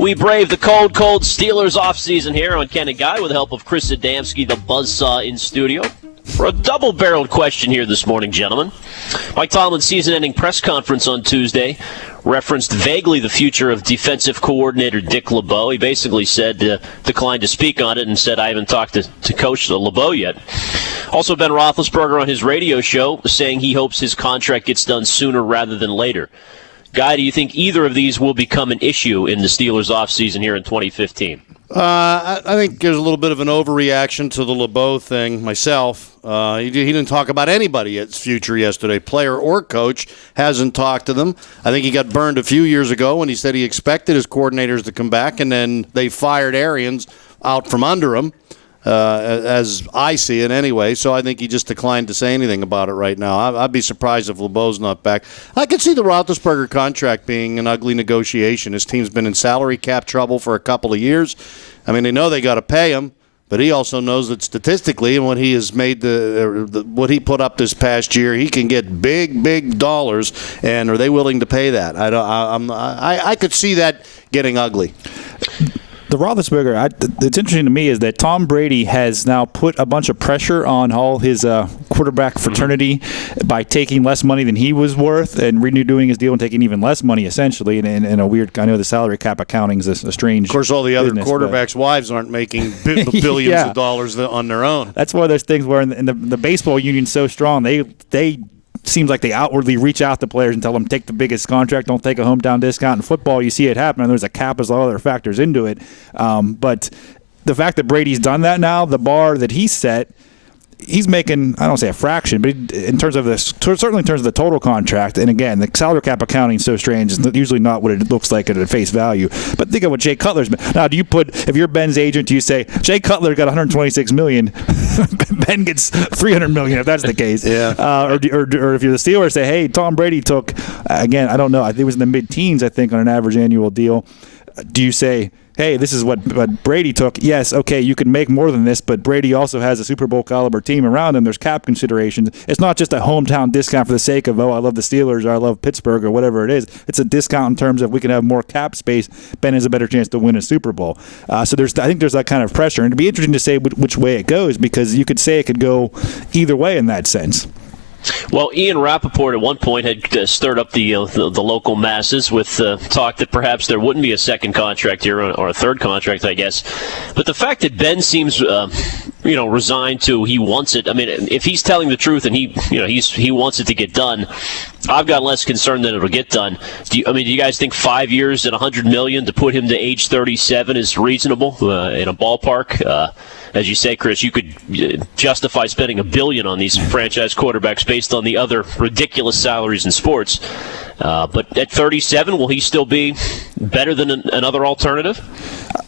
We brave the cold Steelers offseason here on Ken and Guy with the help of Chris Adamski, the buzzsaw in studio. For a double-barreled question here this morning, gentlemen. Mike Tomlin's season-ending press conference on Tuesday referenced vaguely the future of defensive coordinator Dick LeBeau. He basically said, declined to speak on it and said, I haven't talked to Coach LeBeau yet. Also, Ben Roethlisberger on his radio show saying he hopes his contract gets done sooner rather than later. Guy, do you think either of these will become an issue in the Steelers offseason here in 2015? I think there's a little bit of an overreaction to the LeBeau thing myself. He didn't talk about anybody's future yesterday, player or coach. Hasn't talked to them. I think he got burned a few years ago when he said he expected his coordinators to come back, and then they fired Arians out from under him, as I see it anyway. So I think he just declined to say anything about it right now. I'd be surprised if LeBeau's not back. I could see the Roethlisberger contract being an ugly negotiation. His team's been in salary cap trouble for a couple of years. I mean, they know they got to pay him, but he also knows that statistically, and what he has made what he put up this past year, he can get big dollars. And are they willing to pay that? I could see that getting ugly. The Roethlisberger, it's interesting to me is that Tom Brady has now put a bunch of pressure on all his quarterback fraternity by taking less money than he was worth and redoing his deal and taking even less money, essentially, in a weird, I know the salary cap accounting is a strange Of course, all the other business, quarterbacks' wives aren't making billions of dollars on their own. That's one of those things where in the baseball union's so strong, they seems like they outwardly reach out to players and tell them take the biggest contract, don't take a hometown discount. In football, you see it happen, and there's a cap as all other factors into it. But the fact that Brady's done that now, the bar that he set, he's making, I don't say a fraction, but in terms of certainly in terms of the total contract, and again, the salary cap accounting is so strange, it's usually not what it looks like at face value. But think of what Jay Cutler's been. Now, if you're Ben's agent, do you say, Jay Cutler got $126 million, Ben gets $300 million, if that's the case? Yeah. Or if you're the Steelers, say, hey, Tom Brady took, again, I don't know, it was in the mid-teens, I think, on an average annual deal. Do you say, hey, this is what Brady took. Yes, okay, you can make more than this, but Brady also has a Super Bowl caliber team around him. There's cap considerations. It's not just a hometown discount for the sake of, I love the Steelers or I love Pittsburgh or whatever it is. It's a discount in terms of we can have more cap space. Ben has a better chance to win a Super Bowl. So I think there's that kind of pressure. And it'd be interesting to say which way it goes, because you could say it could go either way in that sense. Well, Ian Rappaport at one point had stirred up the local masses with talk that perhaps there wouldn't be a second contract here or a third contract, I guess. But the fact that Ben seems, resigned to he wants it. I mean, if he's telling the truth and he wants it to get done, I've got less concern that it'll get done. Do you guys think 5 years at $100 million to put him to age 37 is reasonable in a ballpark? As you say, Chris, you could justify spending $1 billion on these franchise quarterbacks based on the other ridiculous salaries in sports. But at 37, will he still be better than another alternative?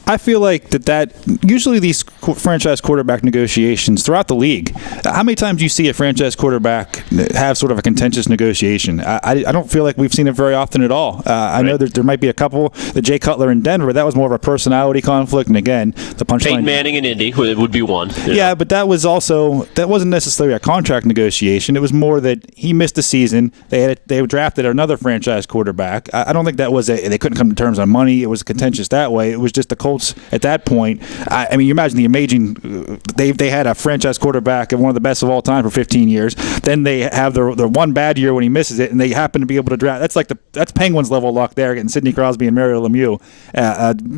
I feel like that usually these franchise quarterback negotiations throughout the league, how many times do you see a franchise quarterback have sort of a contentious negotiation? I don't feel like we've seen it very often at all. I know that there might be a couple. The Jay Cutler in Denver, that was more of a personality conflict. And again, the punchline. Peyton Manning in Indy would be one. Yeah, but that wasn't necessarily a contract negotiation. It was more that he missed the season. They drafted another franchise quarterback. I don't think that was they couldn't come to terms on money. It was contentious that way. It was just the Colts at that point. I mean, you imagine the amazing. They had a franchise quarterback and one of the best of all time for 15 years. Then they have their one bad year when he misses it, and they happen to be able to draft. That's Penguins level luck there, getting Sidney Crosby and Mario Lemieux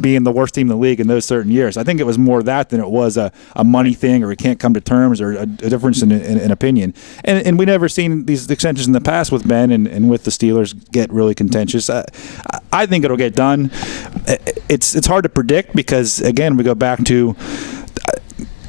being the worst team in the league in those certain years. I think it was more that than it was a money thing, or he can't come to terms, or a difference in opinion. And we never seen these extensions in the past with Ben and with the Steelers get really contentious. I think it'll get done. It's hard to predict because, again, we go back to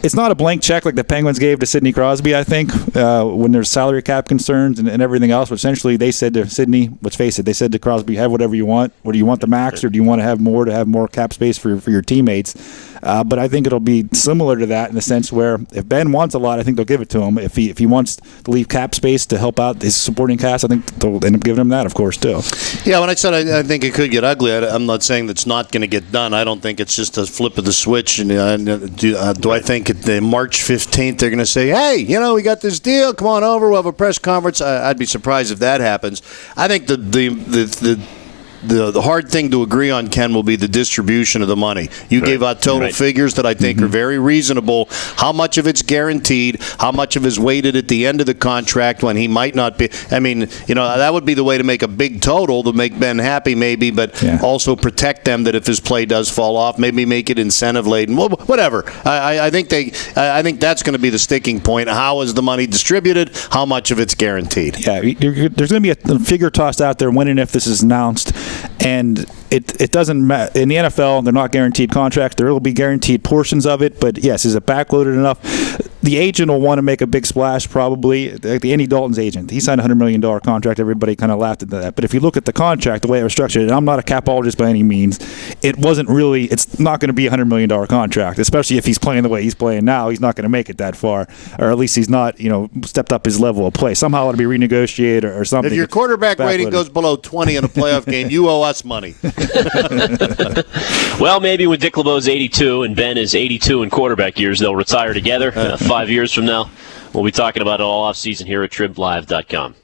it's not a blank check like the Penguins gave to Sidney Crosby, I think, when there's salary cap concerns and everything else. But essentially, they said to Sidney, let's face it, they said to Crosby, have whatever you want. What do you want, the max, or do you want to have more cap space for your teammates? But I think it'll be similar to that in the sense where if Ben wants a lot, I think they'll give it to him. If he wants to leave cap space to help out his supporting cast, I think they'll end up giving him that, of course, too. Yeah, when I said I think it could get ugly, I'm not saying that's not going to get done. I don't think it's just a flip of the switch. And do I think at the March 15th they're going to say, hey, we got this deal, come on over, we'll have a press conference? I'd be surprised if that happens. I think the the hard thing to agree on, Ken, will be the distribution of the money. You gave out total figures that I think are very reasonable. How much of it's guaranteed? How much of it is weighted at the end of the contract when he might not be? I mean, that would be the way to make a big total to make Ben happy, maybe, but also protect them that if his play does fall off, maybe make it incentive laden. Well, whatever. I think that's going to be the sticking point. How is the money distributed? How much of it's guaranteed? Yeah, there's going to be a figure tossed out there when and if this is announced, and it doesn't matter. In the NFL, they're not guaranteed contracts. There will be guaranteed portions of it, but yes, is it backloaded enough? The agent will want to make a big splash, probably. Like the Andy Dalton's agent, he signed a $100 million contract. Everybody kind of laughed at that. But if you look at the contract, the way it was structured, and I'm not a capologist by any means, it's not going to be a $100 million contract, especially if he's playing the way he's playing now. He's not going to make it that far, or at least he's not, stepped up his level of play. Somehow it'll be renegotiated or something. If your quarterback rating goes below 20 in a playoff game, you owe us money. Well, maybe when Dick LeBeau's 82 and Ben is 82 in quarterback years, they'll retire together 5 years from now. We'll be talking about it all offseason here at TribLIVE.com.